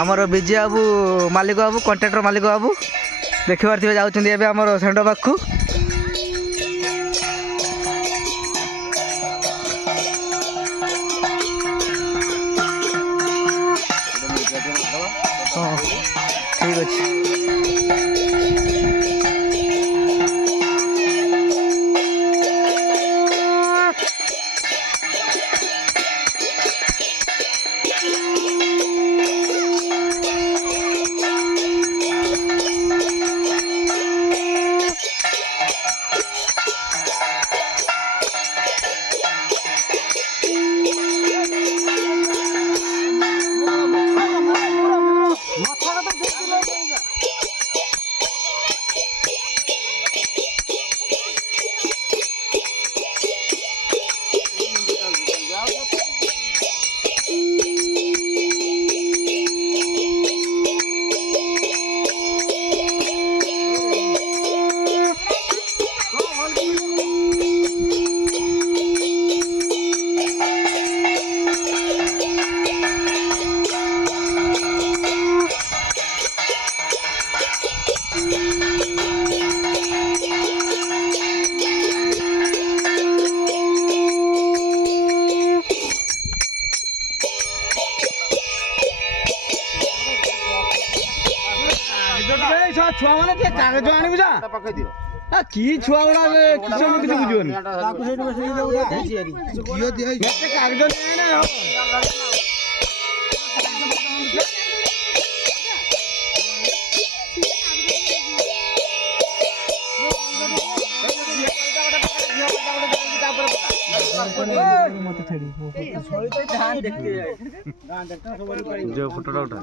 आमर विजय बाबू मालिक बाबू कंट्राक्टर मालिक बाबू देखी पारे जाऊँगी आमर षेंड पाखु हाँ ठीक अच्छे छुआ मैंने कागज आनी जा कि छुआ गुड़ा किसी बुझे कागज जो फोटो उठा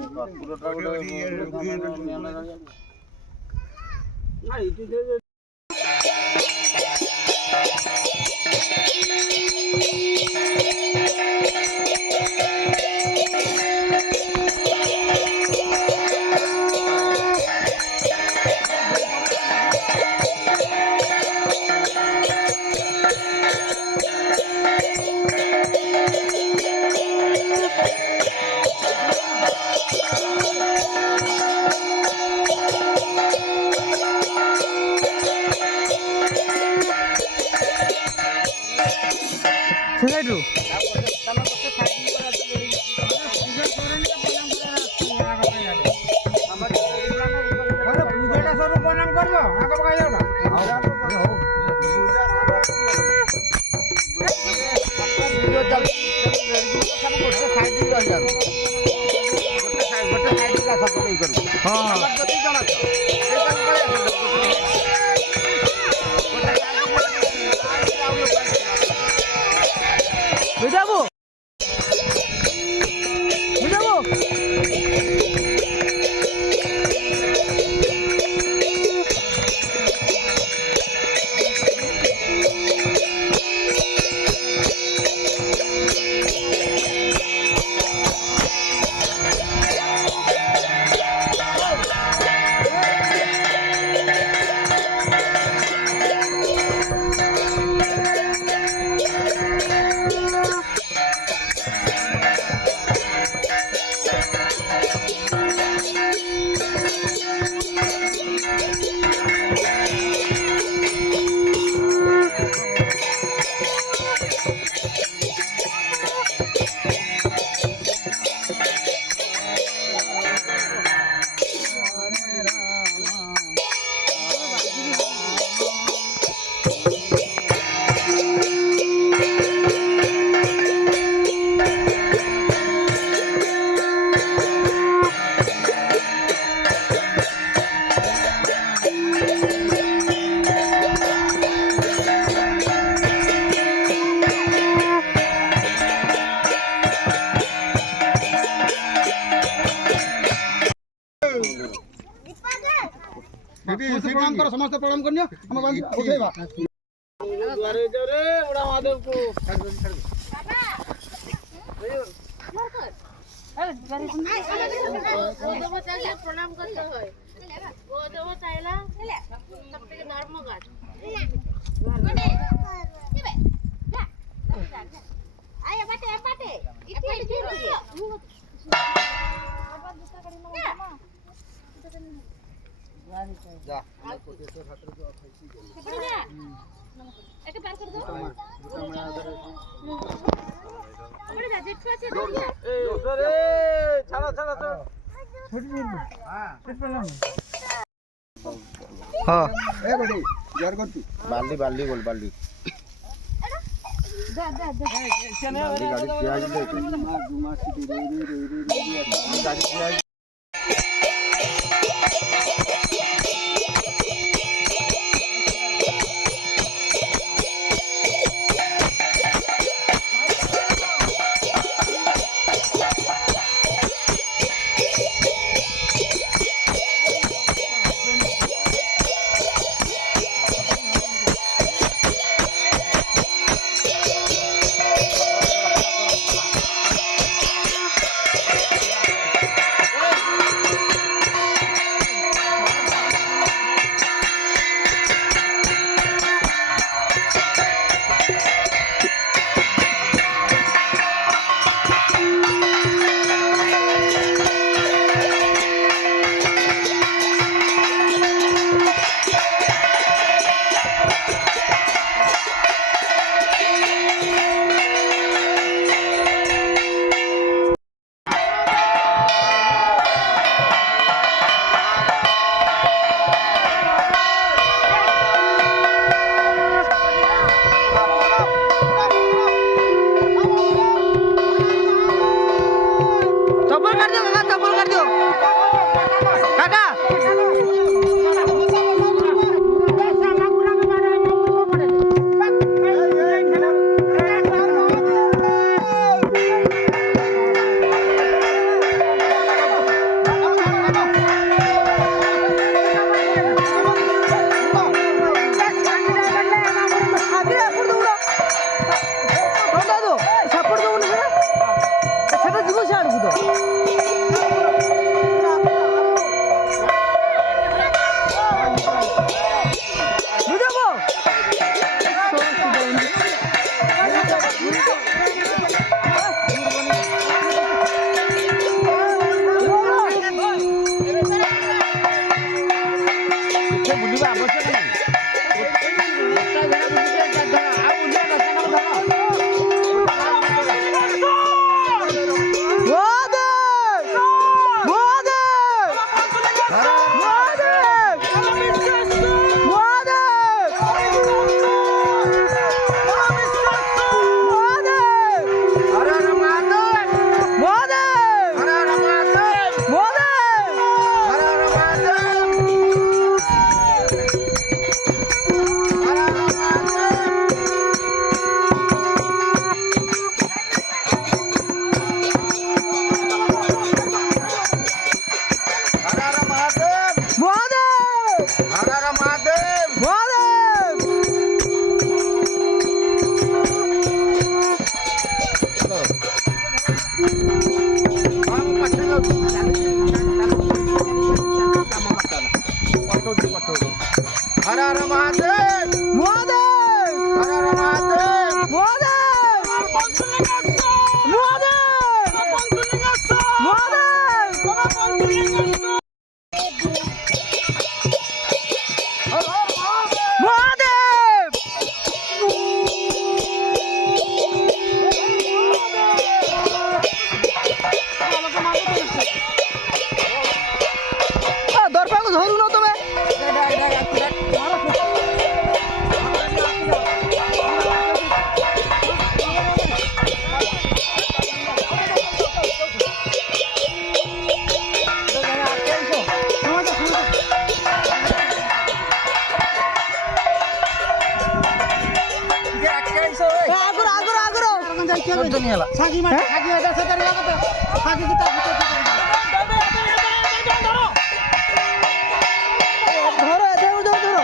प्रणाम करो समस्त प्रणाम करनियो हम उठेबा द्वारे जरे उड़ा महादेव को प्रणाम करते होय वो देव चाइला सबके धर्म गाछ आया बाटे इथे हाँ बाली बाली बोल बाली गाड़ी हर हर महादेव महादेव हर हर महादेव महादेव ଦର୍ପାକୁ ଧରୁନ ତମେ सागी मार सागी वाला से कर लगा तो सागी की ताकत धरो धरो धरो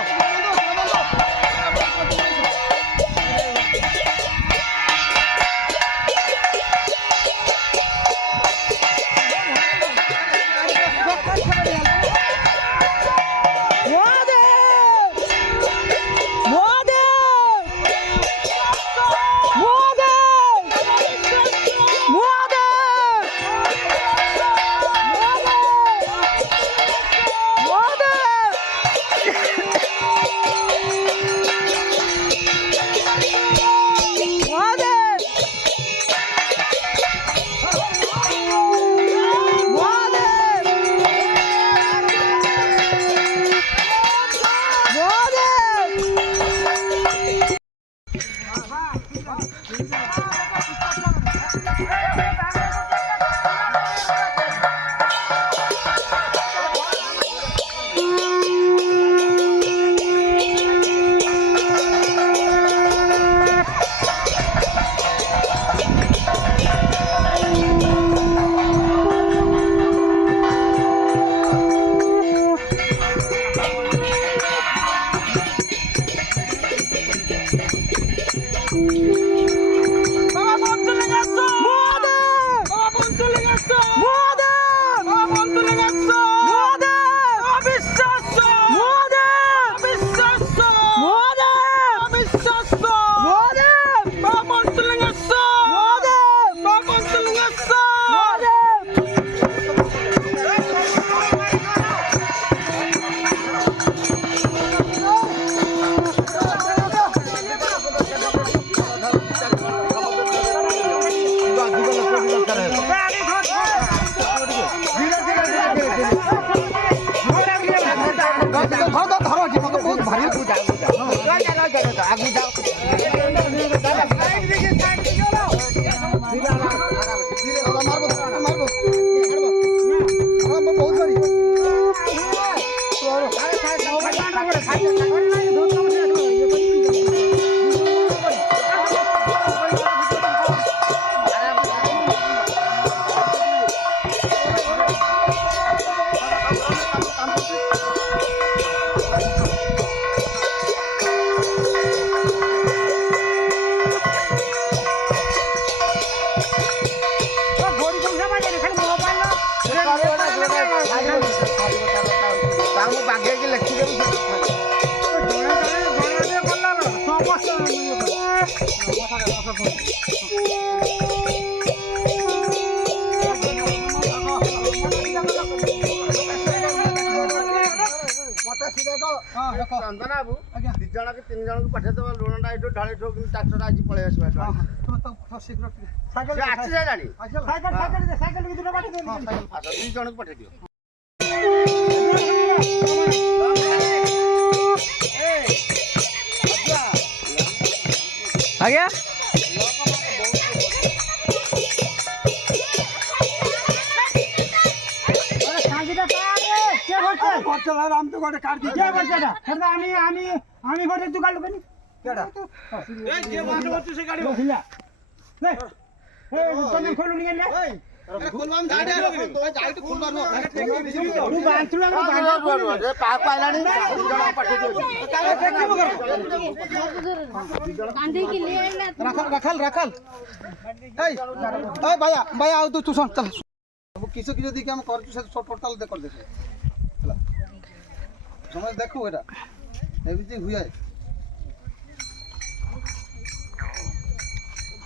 ହଁ ରଖ ଚନ୍ଦନ ବାବୁ ଆଜ୍ଞା 2 ଜଣ କି 3 ଜଣଙ୍କୁ ପଠେଇଦବ ଲୁଣଟା ଏଠୁ ଢାଳି ଠୋ କିନ୍ତୁ ଟ୍ରାକ୍ଟର ଆଜି ପଳେଇ ଆସିବ ଏଠୁ। ତୁମେ ତ ଶୀଘ୍ର ସାଇକେଲ ସେ ଆସି ସାରିଲାଣି। ସାଇକେଲ କି ଦିନ ବାଟ ଦେନି ଆସ 2 ଜଣଙ୍କୁ ପଠେଇ ଦିଅ। ଆଜ୍ଞା সাজিটা কাটে কে করছে করছে ভাই আমি তো করে কাট দিই কে করছে না সেটা আমি করে তুই কাটলু কেন কেডা এই যে বাঁধ হচ্ছে সে গাড়ি বসিলা নে এই তুমি খোলু নিয়ে নে এই খোলবাম গাড়ি তো যাইতে খুলবার নো তুই বাঁধছু না ଏ କାହାକୁ ଆଇଲାଣି 2 ଜଣଙ୍କୁ ପଠେଇ ଦିଅ। কালে দেখব কর কান্দিকি লিয়ে আইলা রাখাল এই ওই ভাইয়া আউ তু শুন চল ସବୁ କିସ କିସ ଦେଇକି ଆମେ କରୁଛୁ ସେ ଟୋଟାଲ କରିଦେବୁ ହେଲା ସମୟ ଦେଖୁ ଏଇଟା ଏମିତି ହୁଏ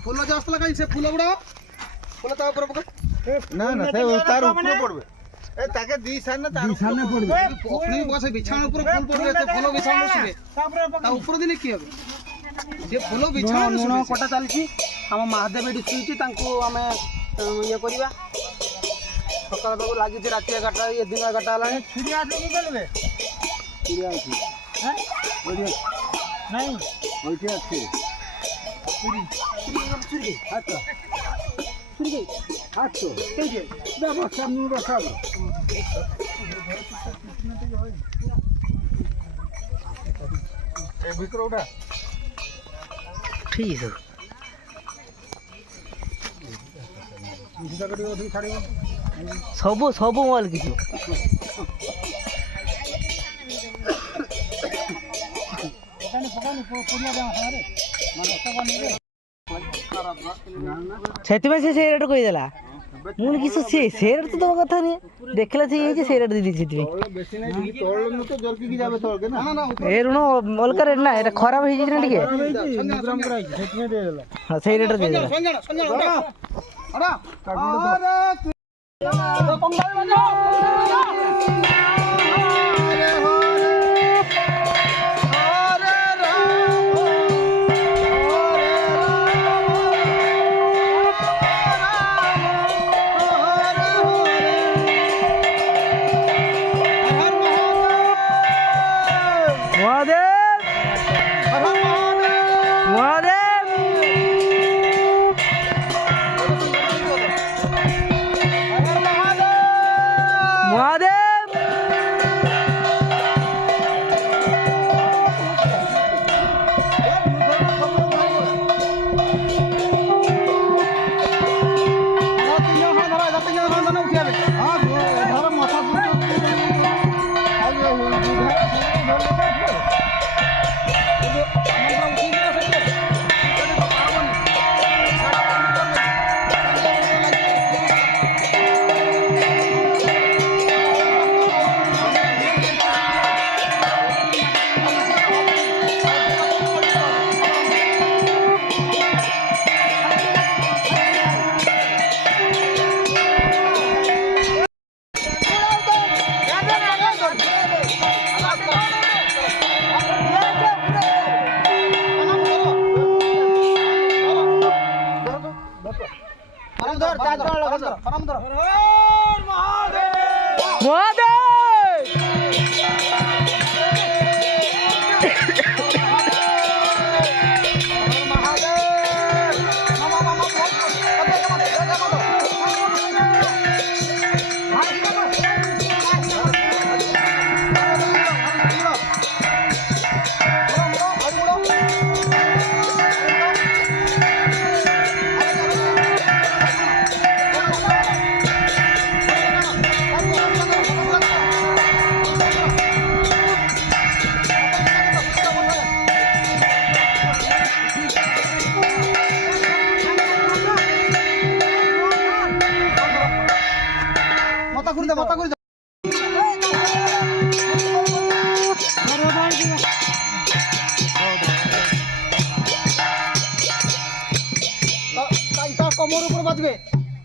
ଫୁଲ ଯେ ଆସିଥିଲା କାହିଁ ସେ ଫୁଲ ଗୁଡ଼ା ଫୁଲ ତା ଉପରେ ପକା ନା ନା ସେ ତାର ଉପରେ ପଡବେ। ଏ ତାକେ ଦି ସାଇନେ ତାର ସାମনে ପଡবে আপনি বসে বিছানা উপরে ফুল পড়বে সে ফুল বিছানা বসবে তা উপরে দিনে কি হবে যে ফুল বিছানা নুন কটা চালিছি ଆମ ମହାଦେବ ଏଠି ଶୁଇଛି ତାଙ୍କୁ ଆମେ ଇଏ କରିବା ସକାଳ ବେଳକୁ ଲାଗିଛି ରାତି 11ଟା ଇଏ ଦିନ 11ଟା ହେଲାଣି ଛୁରୀ ଆସିଲେ କି କରିବେ ଛୁରୀ ଅଛି ହଁ ବଢିଆ ନାଇଁ ବଢିଆ ଅଛି ଛୁରୀ ଛୁରୀ ହାତ ଛୁରୀ ହାତ କେଇ ଦେ ବସ ମୁଁ ବସାବ ଏ ଭିତର ଉଠା ଠିକ୍ ଅଛି ସବୁ ମୋବାଇଲ କିଛି ସେଥିପାଇଁ ସେ ରେଟ୍ କହିଦେଲା ମୁଁ କିଛି ସେ ରେଟ୍ ତ ଦେବା କଥା ନୁହେଁ ଦେଖିଲା ଠିକ୍ ହେଇଛି ସେ ରେଟ୍ ଦେଇଦେଇଛି ସେଥିପାଇଁ ଏ ଋଣ ଅଲଗା ରେଟ୍ ନା ଏଇଟା ଖରାପ ହେଇଯାଇଛି ନା ଟିକେ ହଁ ସେଇ ରେଟ୍ରେ ଦେଇଦେଲା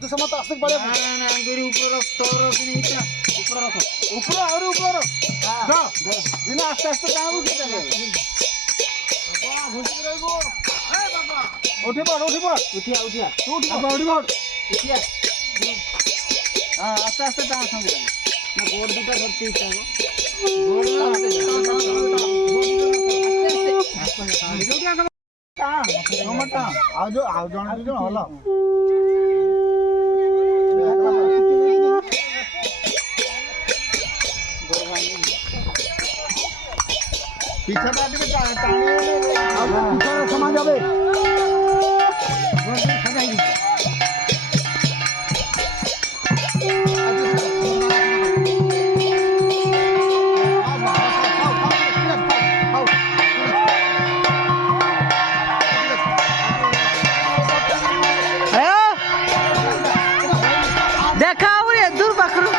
ତୁ ସମସ୍ତେ ଆସିକି ପଳେଇ ଉପର ଆହୁରି ଉପର ଦିନ ଆସ୍ତେ ଆସ୍ତେ କାହାକୁ ଉଠି ପଡ ଉଠିଆ ତୁ ଉଠି ପଡ ହଁ ଆସ୍ତେ ଆସ୍ତେ ତା ସଙ୍ଗେ ଗୋଡ଼ ଦୁଟା ଧରତେ ଇଚ୍ଛା ଆଉ ଜଣେ ଦି ଜଣ ହଲ পিছাটা ଟିକେ টানি সমান যাবে দেখা হবনি দূর পাখরু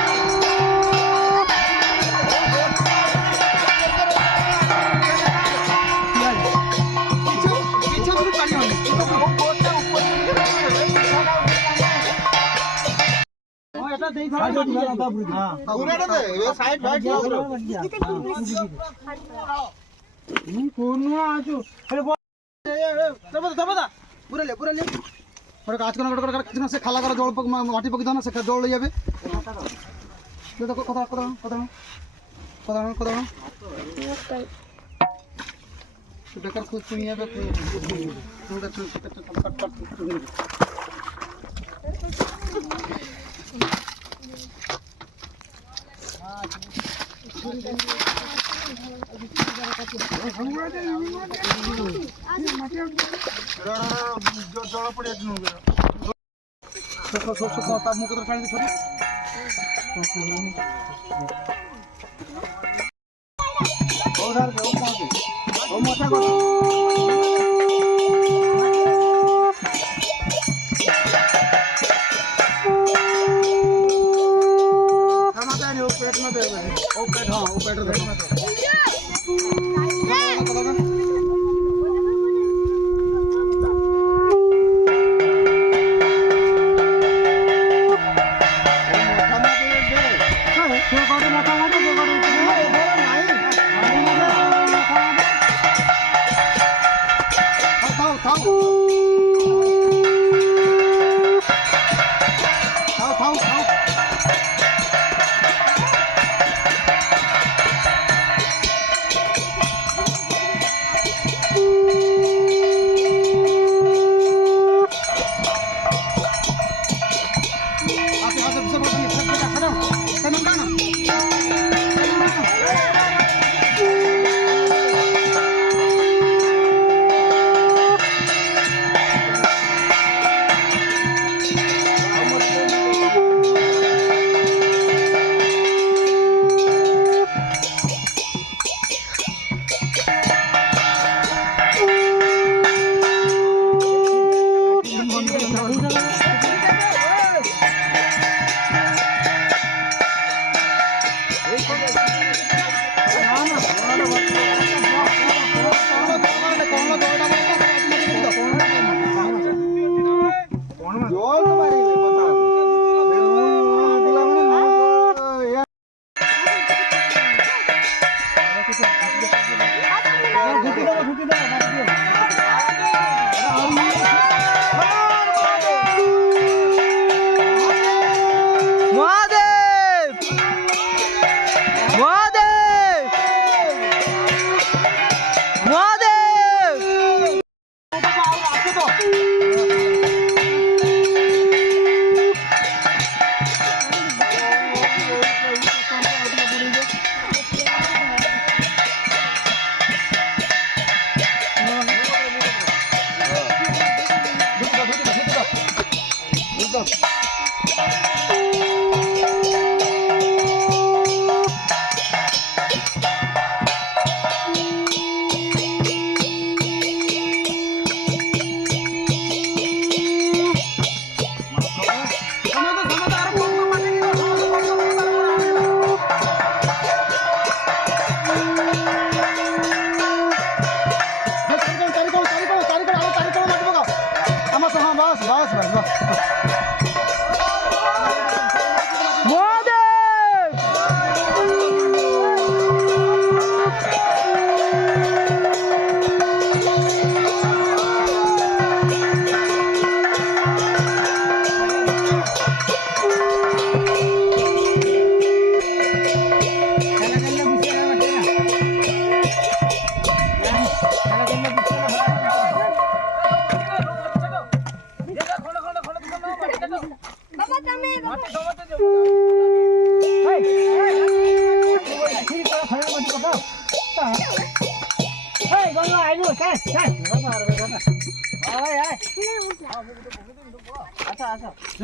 ଗୋଟେ କାଜ କର ଗୋଟେ କିଛି ନା ସେ ଖାଲା କର ଜଳ ମାଟି ପକେଇ ଦଉନ ସେ ଜଳ ଲଇ যাবে কথা বেকার খুব শুনিয়া জল পড়ে তার মুখ পানি ছড়ি মশা কর पेट में दे ओ पेट हाँ वो पेट दे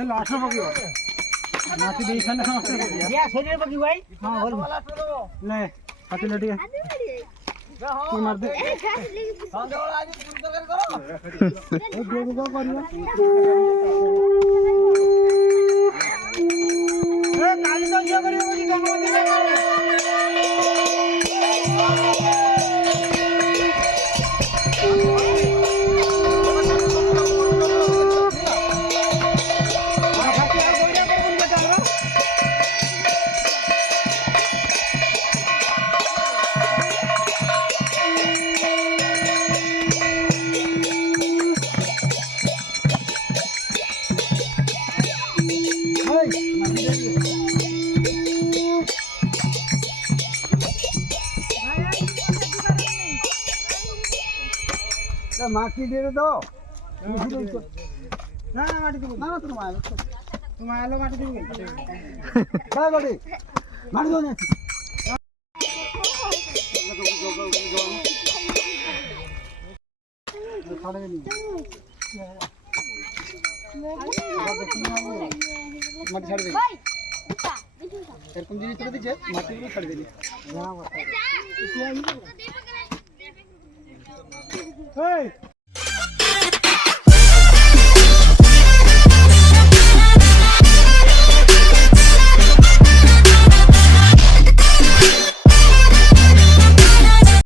ଲାଷ୍ଟ ପକେଇବ ମାଟି ଦେଇ ସାରିଲେ ସମସ୍ତେ ଶରୀର ପକେଇବ ଭାଇ ହଁ ଭଲ ନେ କାଟିଲେ ଟିକେ ମାରିଦେ କାଲି ତ ଝିଅ କରିବ মাটি দিয়ে দাও না মাটি দিব না তুমি আলো মাটি দিব বাই বাড়ি মাটি দাও না মাটি ছাড়বে এরকম জিনিস তুলে দিচ্ছে মাটিগুলো ছাড়বে না